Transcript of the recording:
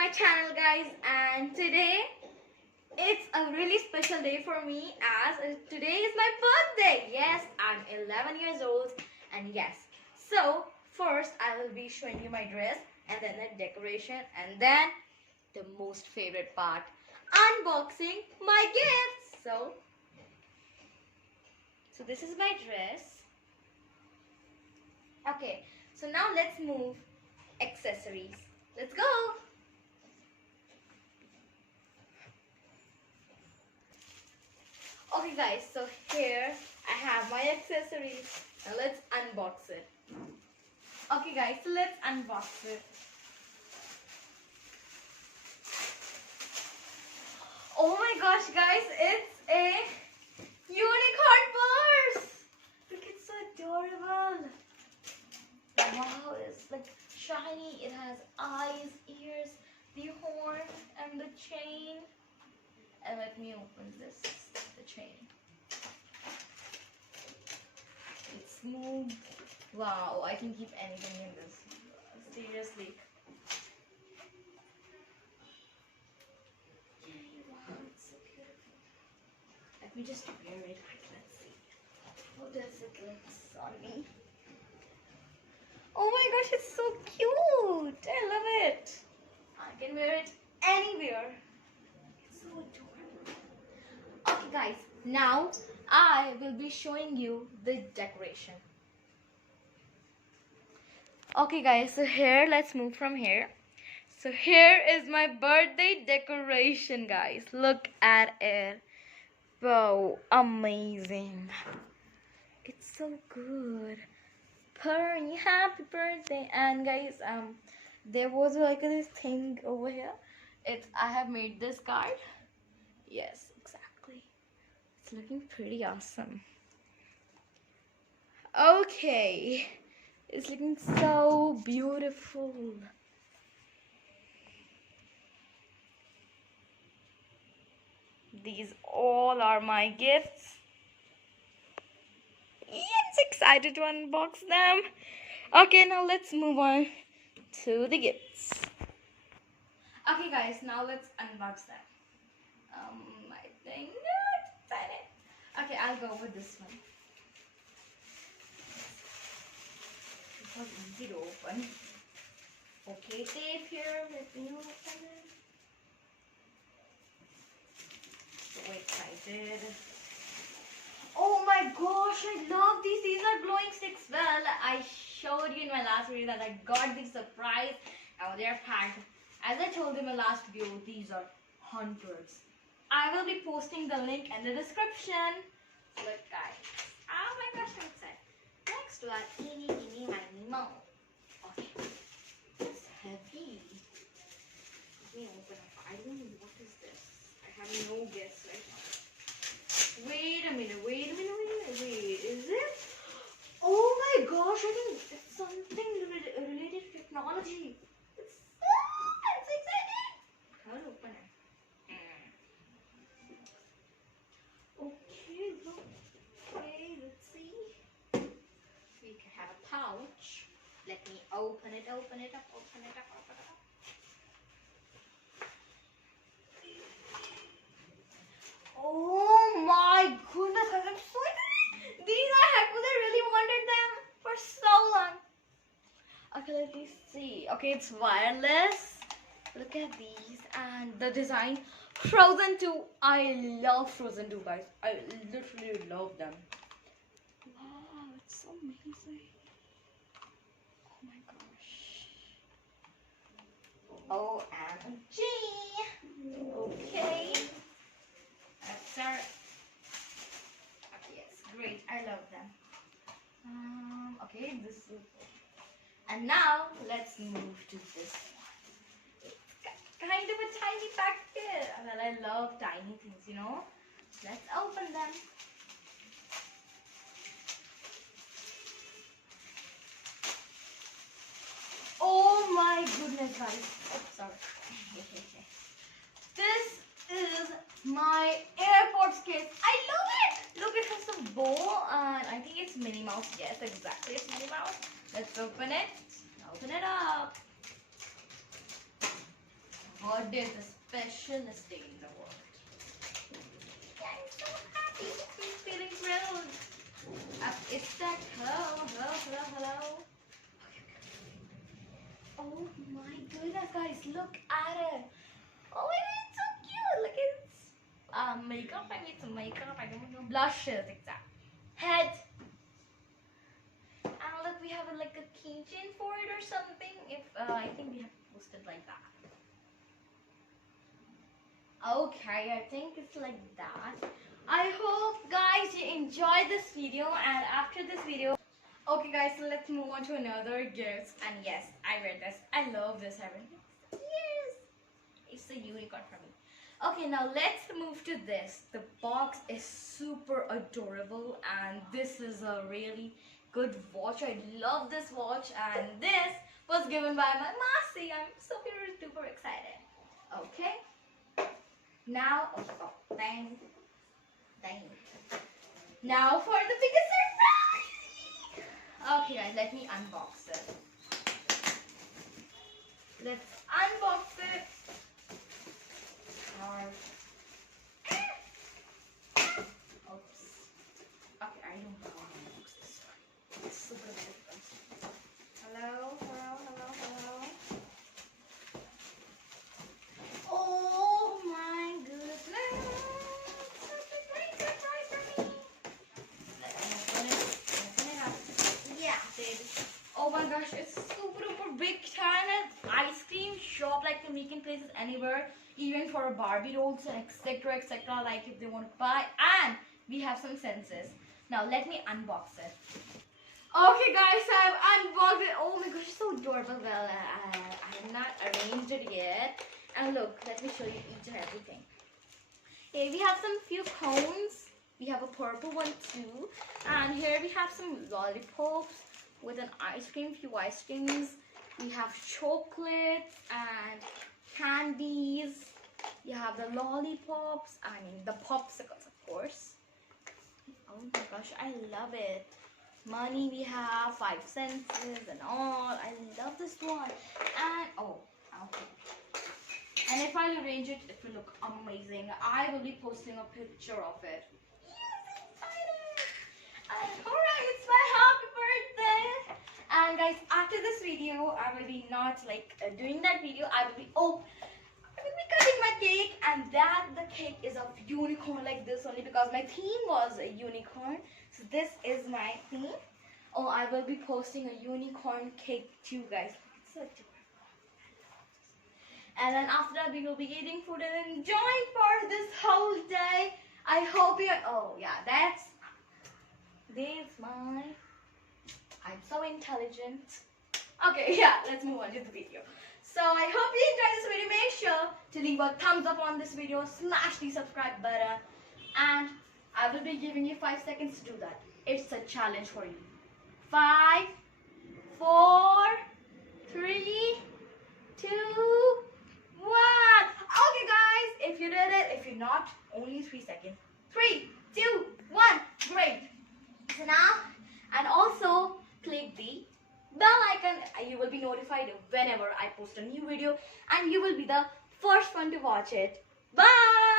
my channel, guys, and today it's a really special day for me as today is my birthday. Yes, I'm 11 years old, and yes, so first I will be showing you my dress and then the decoration and then the most favorite part, unboxing my gifts. So this is my dress. Okay, so now let's move accessories. Let's go. Okay guys, so here I have my accessories. Now let's unbox it. Okay guys, so let's unbox it. Oh my gosh guys, it's a unicorn purse. Look, it's so adorable. Wow, it's like shiny. It has eyes, ears, the horn and the chain. And let me open this, the chain. It's smooth. Wow, I can keep anything in this. Seriously. Wow, it's so beautiful. Let me just wear it. Let's see. How does it look on me? Oh my gosh, it's so cute. I love it. I can wear it anywhere. It's so adorable. Okay guys, now I will be showing you the decoration. Okay guys, so here, let's move from here. So here is my birthday decoration, guys. Look at it. Wow, amazing. It's so good. Purring, happy birthday. And guys, there was like this thing over here. I have made this card. Yes, exactly. It's looking pretty awesome. Okay, it's looking so beautiful. These all are my gifts. Yes, excited to unbox them. Okay, now let's move on to the gifts. Okay guys, now let's unbox them. I think that's excited. Okay, I'll go with this one. It was easy to open. Okay, tape here. Let me open it. So excited. Oh my gosh, I love these. These are glowing sticks. Well, I showed you in my last video that I got these surprise. Now they're packed. As I told you in my last video, these are hundreds. I will be posting the link in the description. Look guys. Oh my gosh, I'm excited. Next one, eeny, meeny, miny, moe. Okay. It's heavy. Let me open it. I don't know what is this. I have no guess right now. Wait a minute. Is it? Oh my gosh, I think it's something related to technology. It's exciting. I'll open it. Okay, let's see. We can have a pouch. Let me open it up. Oh my goodness, I'm so excited. These are headphones. I really wanted them for so long. Okay, let me see. Okay, it's wireless. Look at these and the design. Frozen 2. I love Frozen 2, guys. I literally love them. Wow, it's so amazing. Oh my gosh. OMG. Okay. That's our. Okay, yes, great. I love them. Okay, this is. And now let's move to this one. It's kind of a tiny packet. Well, I love tiny things, you know. Let's open them. Oh my goodness, guys. Oh, sorry. This is my AirPods case. I love it. Look, it has a bow and I think it's Minnie Mouse. Yes, exactly. It's Minnie Mouse. Let's open it. Open it up. birthday is the specialest day in the world. Yeah, I'm so happy. I'm feeling thrilled. It's that hello. Oh my goodness, guys, look at it. Oh my god, it's so cute. Look, it's makeup. I need some makeup. I don't know. Blushes, exact. Head. And look, we have like a keychain for it or something. If I think we have posted like that. Okay, I think it's like that. I hope guys you enjoyed this video, and after this video, okay guys, so let's move on to another gift. And yes, I read this. I love this. Yes, it's a unicorn for me. Okay, now let's move to this. The box is super adorable, and this is a really good watch. I love this watch, and this was given by my Masi. I'm super duper excited. Okay. Now, dang. Now for the biggest surprise. Okay, guys, let me unbox it. Let's unbox it. Oops. Okay, I don't know how to unbox this one. It's super difficult. Hello. Oh my goodness. Such a great surprise for me. Let me open it up. Yeah, baby. Oh my gosh, it's super duper big China ice cream shop, like we can place it anywhere, even for Barbie dolls and etc. Like if they want to buy, and we have some senses. Now let me unbox it. Okay guys, I've unboxed it. Oh my gosh, it's so adorable. Well, I have not arranged it yet. And look, let me show you each and everything. Here we have some few cones. We have a purple one too. And here we have some lollipops with an ice cream, few ice creams. We have chocolates and candies. You have the lollipops, the popsicles, of course. Oh my gosh, I love it. Money we have, 5 cents and all. I love this one. And okay. And if I arrange it, it will look amazing. I will be posting a picture of it. Yes, I'm excited. Alright, it's my happy birthday. And guys, after this video, I will be not doing that video. I will be cutting my cake, and the cake is of unicorn like this only because my theme was a unicorn. So this is my theme. Oh, I will be posting a unicorn cake too, guys. It's so adorable. And then after that, we will be eating food and enjoying for this whole day. I hope you. Oh yeah, this my. I'm so intelligent. Okay, yeah, let's move on to the video. So I hope you enjoyed this video. Make sure to leave a thumbs up on this video, smash the subscribe button, and I will be giving you 5 seconds to do that. It's a challenge for you. 5, 4, 3, 2, 1. Okay guys, if you did it, if you're not, only 3 seconds. 3, 2, 1. Great. So now, and also click the bell icon. You will be notified whenever I post a new video, and you will be the first one to watch it. Bye.